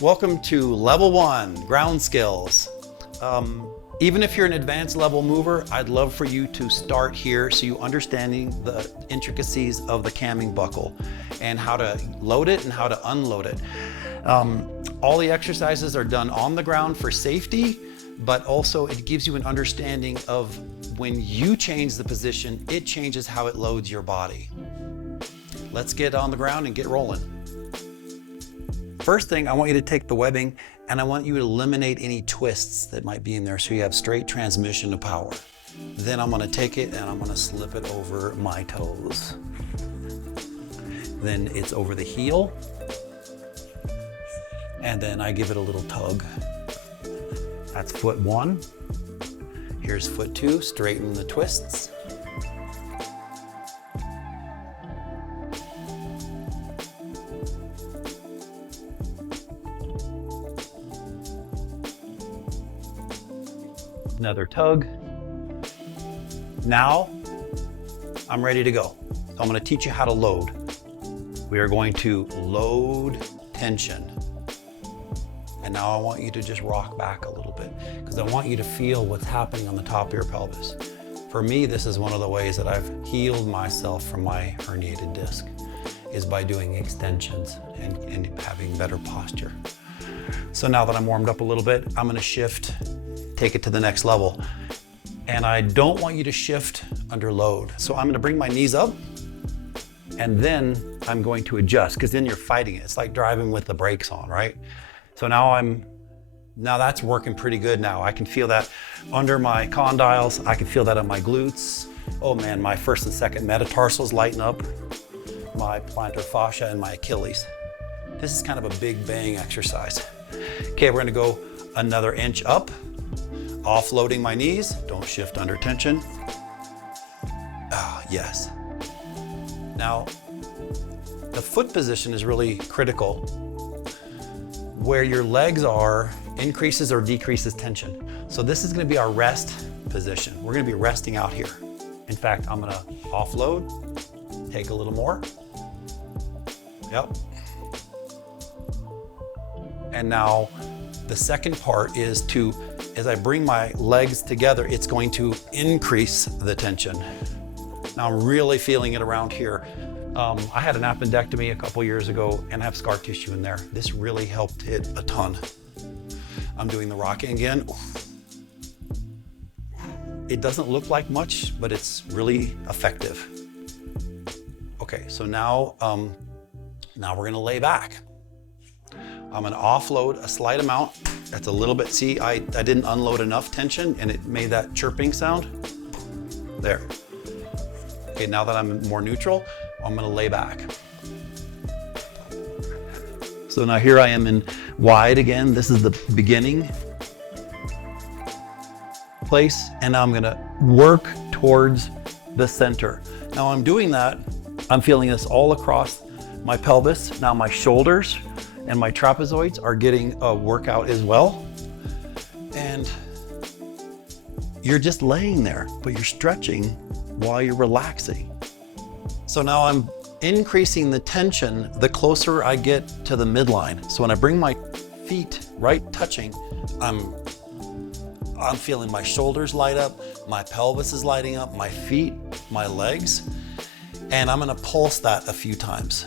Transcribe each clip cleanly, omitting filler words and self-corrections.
Welcome to level 1, ground skills. Even if you're an advanced level mover, I'd love for you to start here so you understanding the intricacies of the camming buckle and how to load it and how to unload it. All the exercises are done on the ground for safety, but also it gives you an understanding of when you change the position, it changes how it loads your body. Let's get on the ground and get rolling. First thing, I want you to take the webbing and I want you to eliminate any twists that might be in there so you have straight transmission of power. Then I'm going to take it and I'm going to slip it over my toes. Then it's over the heel. And then I give it a little tug. That's foot 1. Here's foot 2, straighten the twists. Another tug. Now I'm ready to go. So I'm going to teach you how to load. We are going to load tension. And now I want you to just rock back a little bit because I want you to feel what's happening on the top of your pelvis. For me, this is one of the ways that I've healed myself from my herniated disc is by doing extensions and having better posture. So now that I'm warmed up a little bit, I'm going to shift, take it to the next level. And I don't want you to shift under load. So I'm going to bring my knees up and then I'm going to adjust because then you're fighting it. It's like driving with the brakes on, right? So now that's working pretty good now. I can feel that under my condyles. I can feel that on my glutes. Oh man, my first and second metatarsals lighten up, my plantar fascia and my Achilles. This is kind of a big bang exercise. Okay, we're gonna go another inch up, offloading my knees. Don't shift under tension. Ah, yes. Now, the foot position is really critical. Where your legs are increases or decreases tension. So this is going to be our rest position. We're going to be resting out here. In fact, I'm going to offload, take a little more. Yep. And now the second part is as I bring my legs together, it's going to increase the tension. Now I'm really feeling it around here. I had an appendectomy a couple years ago and I have scar tissue in there. This really helped it a ton. I'm doing the rocking again. It doesn't look like much, but it's really effective. Okay, so now we're gonna lay back. I'm gonna offload a slight amount. That's a little bit, see, I didn't unload enough tension and it made that chirping sound. There. Okay, now that I'm more neutral, I'm gonna lay back. So now here I am in wide again. This is the beginning place. And now I'm gonna work towards the center. Now I'm doing that, I'm feeling this all across my pelvis. Now my shoulders and my trapezoids are getting a workout as well. And you're just laying there, but you're stretching while you're relaxing. So now I'm increasing the tension the closer I get to the midline. So when I bring my feet right touching, I'm feeling my shoulders light up, my pelvis is lighting up, my feet, my legs, and I'm gonna pulse that a few times.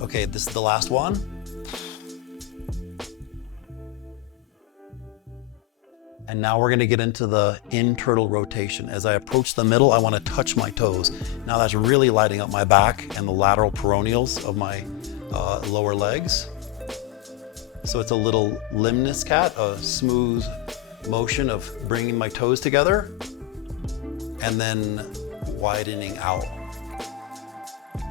Okay, this is the last one. And now we're gonna get into the internal rotation. As I approach the middle, I wanna touch my toes. Now that's really lighting up my back and the lateral peroneals of my lower legs. So it's a little limnus cat, a smooth motion of bringing my toes together and then widening out.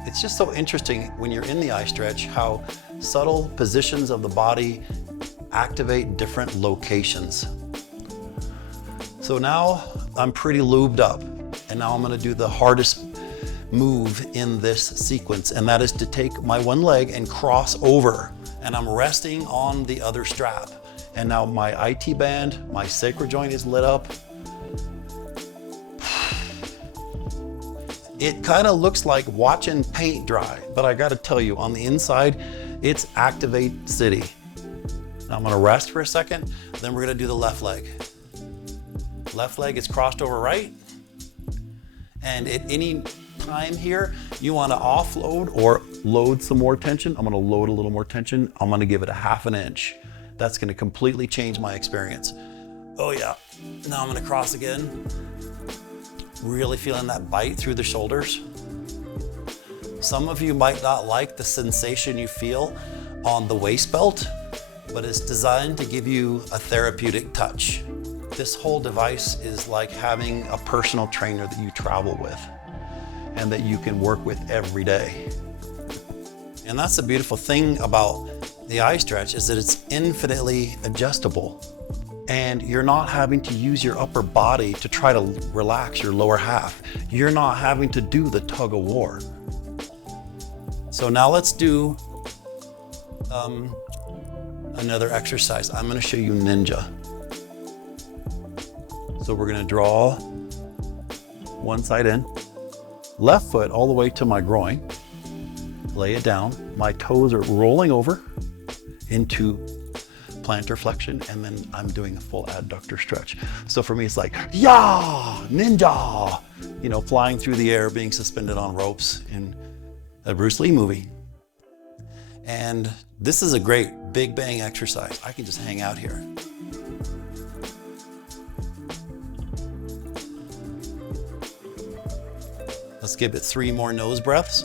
It's just so interesting when you're in the iStretch how subtle positions of the body activate different locations. So now I'm pretty lubed up, and now I'm gonna do the hardest move in this sequence, and that is to take my one leg and cross over, and I'm resting on the other strap. And now my IT band, my sacral joint is lit up. It kind of looks like watching paint dry, but I gotta tell you, on the inside, it's activate city. Now I'm gonna rest for a second, then we're gonna do the left leg. Left leg is crossed over right. And at any time here, you wanna offload or load some more tension. I'm gonna load a little more tension. I'm gonna give it a 1/2 inch. That's gonna completely change my experience. Oh yeah, now I'm gonna cross again. Really feeling that bite through the shoulders. Some of you might not like the sensation you feel on the waist belt, but it's designed to give you a therapeutic touch. This whole device is like having a personal trainer that you travel with and that you can work with every day. And that's the beautiful thing about the iStretch, is that it's infinitely adjustable. And you're not having to use your upper body to try to relax your lower half. You're not having to do the tug of war. So now let's do another exercise. I'm gonna show you Ninja. So we're gonna draw one side in, left foot all the way to my groin, lay it down. My toes are rolling over into plantar flexion, and then I'm doing a full adductor stretch. So for me, it's like, yeah, ninja, you know, flying through the air, being suspended on ropes in a Bruce Lee movie. And this is a great big bang exercise. I can just hang out here. Let's give it 3 more nose breaths.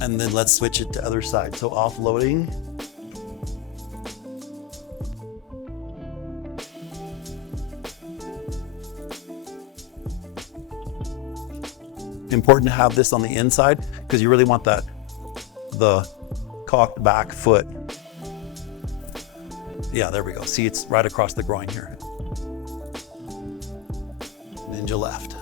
And then let's switch it to other side. So offloading. Important to have this on the inside because you really want the cocked back foot. Yeah, there we go. See, it's right across the groin here. Ninja left.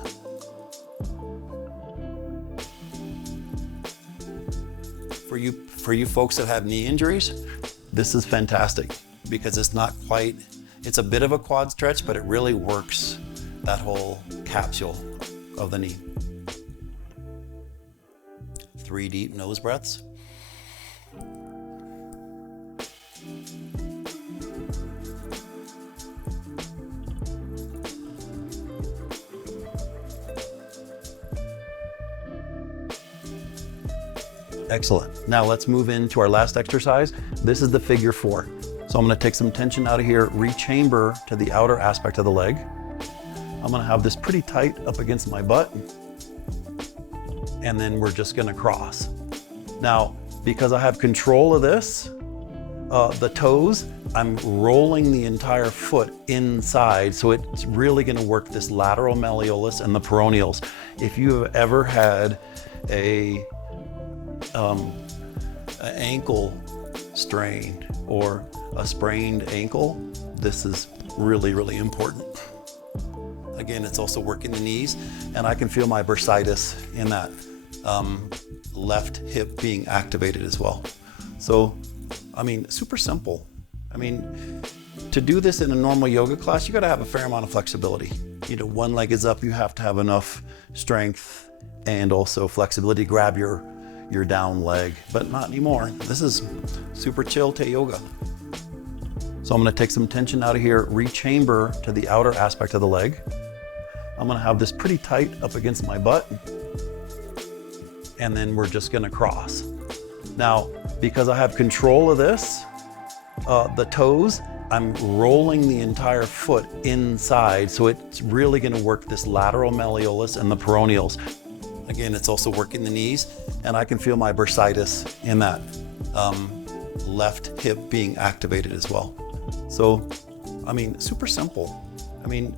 For you folks that have knee injuries, this is fantastic because it's not quite, it's a bit of a quad stretch, but it really works that whole capsule of the knee. 3 deep nose breaths. Excellent. Now let's move into our last exercise. This is the figure 4. So I'm going to take some tension out of here, rechamber to the outer aspect of the leg. I'm going to have this pretty tight up against my butt. And then we're just going to cross. Now, because I have control of this, the toes, I'm rolling the entire foot inside. So it's really going to work this lateral malleolus and the peroneals. If you have ever had an ankle strained or a sprained ankle, this is really, really important. Again, it's also working the knees, and I can feel my bursitis in that left hip being activated as well. So, I mean, super simple. I mean, to do this in a normal yoga class, you got to have a fair amount of flexibility. You know, one leg is up, you have to have enough strength and also flexibility to grab your down leg, but not anymore. This is super chill Teo yoga. So I'm going to take some tension out of here, rechamber to the outer aspect of the leg. I'm going to have this pretty tight up against my butt, and then we're just going to cross. Now, because I have control of this, the toes, I'm rolling the entire foot inside, so it's really going to work this lateral malleolus and the peroneals. Again, it's also working the knees, and I can feel my bursitis in that left hip being activated as well. So, I mean, super simple. I mean,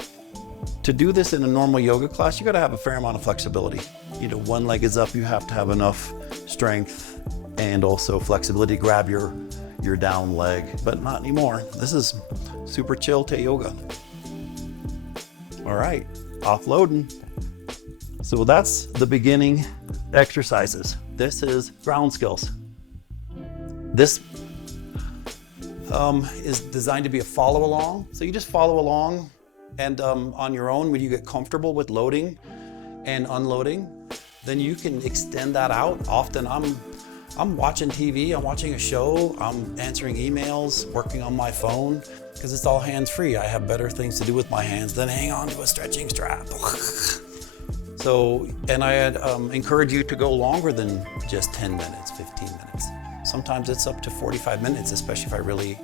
to do this in a normal yoga class, you got to have a fair amount of flexibility. You know, one leg is up, you have to have enough strength and also flexibility to grab your down leg, but not anymore. This is super chill Teo yoga. All right, offloading. So that's the beginning exercises. This is ground skills. This is designed to be a follow along. So you just follow along and on your own when you get comfortable with loading and unloading, then you can extend that out. Often I'm watching TV, I'm watching a show, I'm answering emails, working on my phone, because it's all hands-free. I have better things to do with my hands than hang on to a stretching strap. So, and I encourage you to go longer than just 10 minutes, 15 minutes. Sometimes it's up to 45 minutes, especially if I really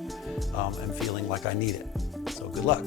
am feeling like I need it. So good luck.